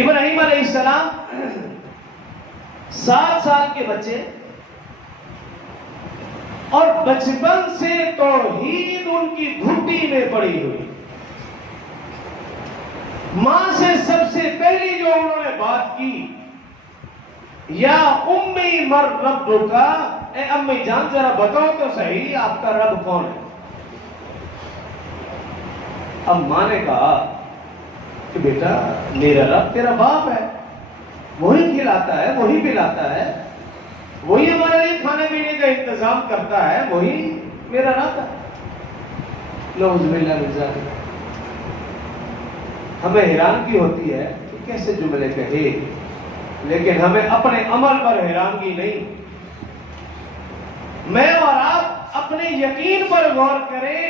ابراہیم علیہ السلام 7 سال کے بچے، اور بچپن سے توحید ان کی گھٹی میں پڑی ہوئی۔ ماں سے سب سے پہلی جو انہوں نے بات کی، یا امی مر ربک، اے امی جان ذرا بتاؤ تو صحیح آپ کا رب کون ہے؟ اب ماں نے کہا کہ بیٹا میرا رب تیرا باپ ہے، وہی کھلاتا ہے، وہی پلاتا ہے، وہی ہمارے لیے کھانے پینے کا انتظام کرتا ہے، وہی میرا رب ہے۔ نعوذ باللہ من ذالک۔ ہمیں حیرانگی ہوتی ہے کہ کیسے جملے کہے، لیکن ہمیں اپنے عمل پر حیرانگی نہیں۔ میں اور آپ اپنے یقین پر غور کریں،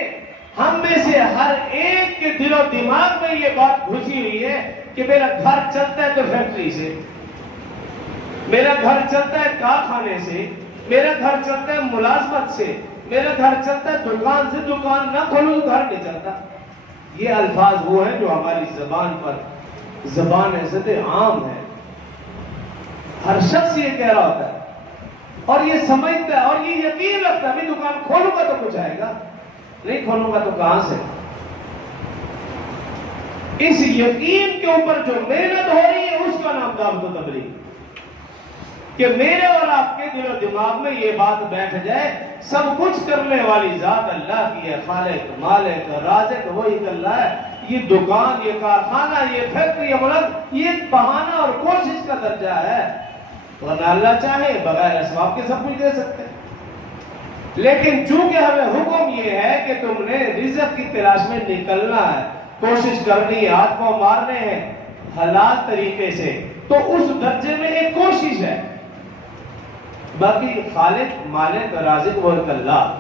ہم میں سے ہر ایک کے دل و دماغ میں یہ بات گھسی ہوئی ہے کہ میرا گھر چلتا ہے تو فیکٹری سے، میرا گھر چلتا ہے کارخانے سے، میرا گھر چلتا ہے ملازمت سے، میرا گھر چلتا ہے دکان سے، دکان نہ کھولوں تو گھر نہیں چلتا۔ یہ الفاظ وہ ہیں جو ہماری زبان پر زبان عزت عام ہے، ہر شخص یہ کہہ رہا ہوتا ہے اور یہ سمجھتا ہے اور یہ یقین رکھتا ہے، دکان کھولوں گا تو کچھ آئے گا، نہیں کھولوں گا تو کہاں سے؟ اس یقین کے اوپر جو محنت ہو رہی ہے اس کا نام دعوت و تبلیغ، کہ میرے اور آپ کے دل و دماغ میں یہ بات بیٹھ جائے سب کچھ کرنے والی ذات اللہ کی ہے، خالق مالک رازق وہی اللہ ہے، یہ دکان، یہ کارخانہ، یہ فیکٹری، ملک، یہ ایک بہانہ اور کوشش کا درجہ ہے، ورنہ اللہ چاہے بغیر اسباب کے سب کچھ دے سکتے ہیں۔ لیکن چونکہ ہمیں حکم یہ ہے کہ تم نے رزق کی تلاش میں نکلنا ہے، کوشش کرنی ہے، ہاتھ پاؤں مارنے ہیں حلال طریقے سے، تو اس درجے میں ایک کوشش ہے، باقی خالق مالک رازق وہ ایک اللہ۔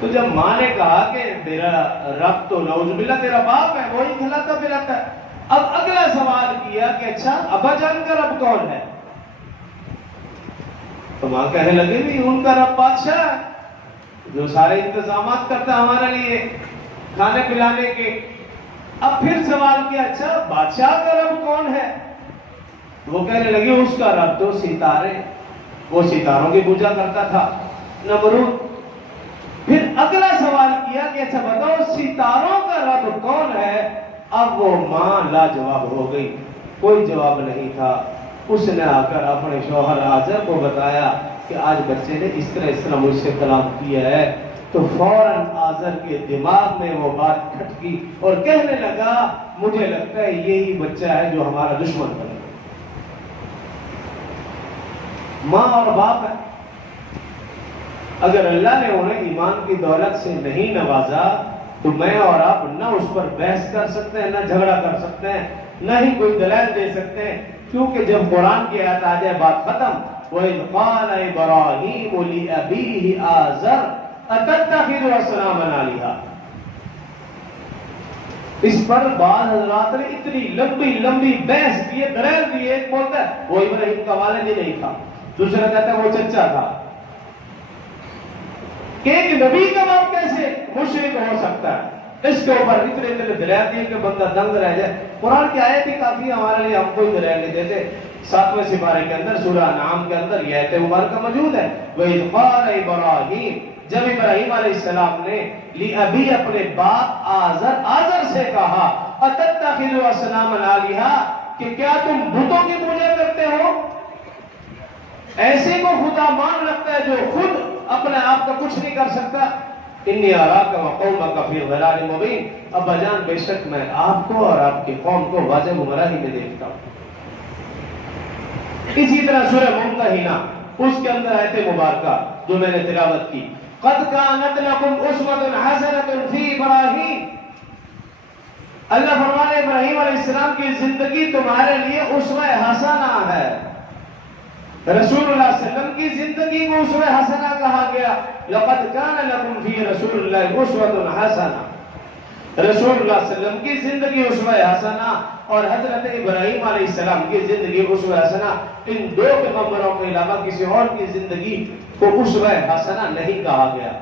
تو جب ماں نے کہا کہ میرا رب تو نعوذ باللہ تیرا باپ ہے، وہی کھلاتا پلاتا ہے، اب اگلا سوال کیا کہ اچھا ابا جان کا رب کون ہے؟ تو ماں کہنے لگے بھی ان کا رب بادشاہ ہے، جو سارے انتظامات کرتا ہے ہمارے لیے کھانے پلانے کے۔ اب پھر سوال کیا اچھا بادشاہ کا رب کون ہے؟ وہ کہنے لگے اس کا رب تو ستارے، وہ ستاروں کی پوجا کرتا تھا نمرود۔ پھر اگلا سوال کیا کہ اچھا بتاؤ ستاروں کا رب کون ہے؟ اب وہ ماں لاجواب ہو گئی، کوئی جواب نہیں تھا۔ اس نے آ کر اپنے شوہر آزر کو بتایا کہ آج بچے نے اس طرح مجھ سے کلام کیا ہے، تو فوراً آزر کے دماغ میں وہ بات کھٹکی اور کہنے لگا مجھے لگتا ہے یہی بچہ ہے جو ہمارا دشمن بنے۔ ماں اور باپ ہے، اگر اللہ نے انہیں ایمان کی دولت سے نہیں نوازا تو میں اور آپ نہ اس پر بحث کر سکتے ہیں، نہ جھگڑا کر سکتے ہیں، نہ ہی کوئی دلائل دے سکتے ہیں، کیونکہ جب قرآن کی آیت آ جائے بات ختم۔ وَإِذْ قَالَ إِبْرَاهِيمُ لِأَبِيهِ آزَرَ أَتَتَّخِذُ أَصْنَامًا آلِهَةً۔ اس پر بعض حضرات نے اتنی لمبی لمبی بحث کی، دلائل دی۔ ایک بولتا ہے وہ ابراہیم کا والد ہی نہیں تھا، دوسرا کہتا ہے وہ چچا تھا، کہ ایک نبی کا باپ کیسے مشرک ہو سکتا ہے؟ اس کے اوپر اتنے دلائل دیے کہ بندہ دنگ رہ جائے۔ قرآن کی آیت ہی کافی ہے ہمارے لیے، ہم کوئی دلائل نہیں دیتے۔ 7ویں سپارے کے اندر سورہ انعام کے اندر یہ آیت مبارکہ موجود ہے۔ وَإِذْ قَالَ إِبْرَاهِيمُ، جب ابراہیم علیہ السلام نے ابھی اپنے باپ آزر سے کہا أَتَتَّخِذُ أَصْنَامًا آلِهَةً، کہ کیا تم بتوں کی پوجا کرتے ہو؟ ایسے کو خدا مان رکھتا ہے جو خود اپنے آپ کا کچھ نہیں کر سکتا۔ انی اراک وقومک فی ضلال مبین، ابا جان بے شک میں آپ کو اور آپ کی قوم کو واضح گمراہی میں دیکھتا ہوں۔ اسی طرح سورہ ممتحنہ اس کے اندر آیت مبارکہ جو میں نے تلاوت کی، قد کانت لکم اسوۃ حسنۃ فی ابراہیم، اللہ فرمانے ابراہیم علیہ السلام کی زندگی تمہارے لیے اسوہ حسنہ ہے۔ رسول اللہ صلی اللہ علیہ وسلم کی زندگی کو اسوہ حسنہ کہا گیا۔ لقد کان لکم فی رسول اللہ اسوۃ حسنہ، رسول اللہ صلی اللہ علیہ وسلم کی زندگی اسوہ حسنہ اور حضرت ابراہیم علیہ السلام کی زندگی اسوہ حسنہ، ان دو پیغمبروں کے علاوہ کسی اور کی زندگی کو اسوہ حسنہ نہیں کہا گیا۔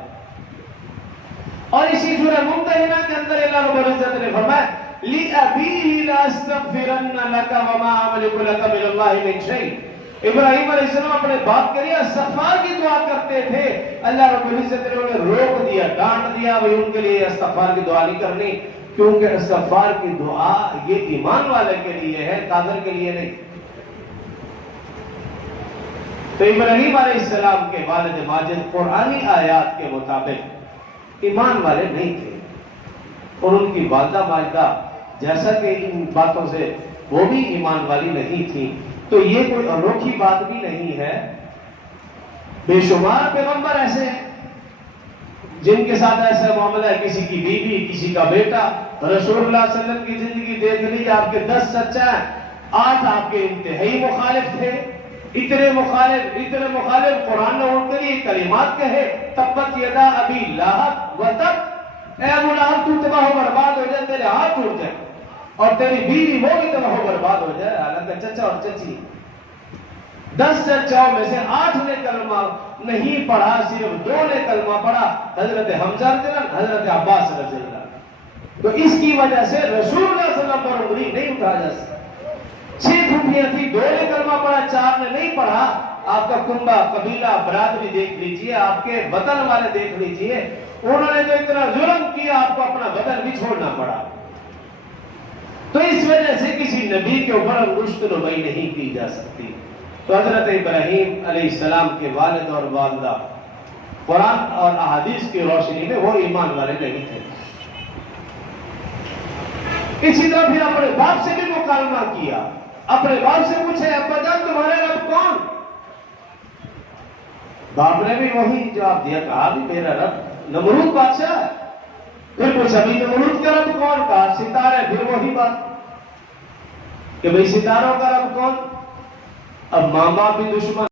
اور اسی سورہ ممتحنہ کے اندر اللہ رب العزت نے فرمایا لِأَبِيهِ لَأَسْتَغْفِرَنَّ لَكَ وَمَا أَمْلِكُ لَكَ مِنَ اللَّهِ مِنْ شَيْءٍ۔ ابراہیم علیہ السلام اپنے باپ کے لیے استغفار کی دعا کرتے تھے، اللہ رب العزت نے انہیں روک دیا، ڈانٹ دیا، وہ ان کے لیے استغفار کی دعا نہیں کرنی، کیونکہ استغفار کی دعا یہ ایمان والے کے لیے ہے، کافر کے لیے نہیں۔ تو ابراہیم علیہ السلام کے والد ماجد قرآنی آیات کے مطابق ایمان والے نہیں تھے، اور ان کی والدہ ماجدہ جیسا کہ ان باتوں سے وہ بھی ایمان والی نہیں تھی، تو یہ کوئی انوکھی بات بھی نہیں ہے۔ بے شمار پیغمبر ایسے ہیں جن کے ساتھ ایسا معاملہ ہے، کسی کی بیوی، کسی کا بیٹا۔ رسول اللہ صلی اللہ علیہ وسلم کی زندگی دیکھ لیجیے، آپ کے 10 سچا ہیں، 8 آپ کے انتہائی مخالف تھے، اتنے مخالف قرآن نے ان کے لیے کلمات کہے، تبت یدا ابی لہب و تب، اے ابو لہب تو تباہ و برباد ہو جائے، تیرے ہاتھ ٹوٹ جائے، اور تیری بیوی وہ بھی تباہ و برباد ہو جائے۔ حالانکہ چچا اور چچی 10 چچاؤں میں سے 8 نے کلمہ نہیں پڑھا، صرف 2 نے کلمہ پڑھا، حضرت حمزہ رضی اللہ عنہ، حضرت عباس رضی اللہ عنہ۔ تو اس کی وجہ سے رسول اللہ صلی اللہ علیہ وسلم پر انگلی نہیں اٹھایا جا سکتا۔ 6 پھوپھیاں تھی، 2 نے کلمہ پڑھا، 4 نے نہیں پڑھا۔ آپ کا کنبہ، قبیلہ، برادری دیکھ لیجئے، آپ کے وطن والے دیکھ لیجئے، انہوں نے جو اتنا ظلم کیا، آپ کو اپنا وطن بھی چھوڑنا پڑا۔ تو اس وجہ سے کسی نبی کے اوپر انگشت نمائی نہیں کی جا سکتی۔ تو حضرت ابراہیم علیہ السلام کے والد اور والدہ قرآن اور احادیث کی روشنی میں وہ ایمان والے نہیں تھے۔ اسی طرح پھر اپنے باپ سے بھی مکالمہ کیا، اپنے باپ سے پوچھے، ابا جان تمہارے رب کون؟ باپ نے بھی وہی جواب دیا، کہا بھی میرا رب نمرود بادشاہ ہے۔ پھر پوچھا بھی نمرود کا رب کون؟ کہا ستارے۔ پھر وہی بات کہ بھئی ستاروں کا رب کون؟ اب ماں باپ بھی دشمن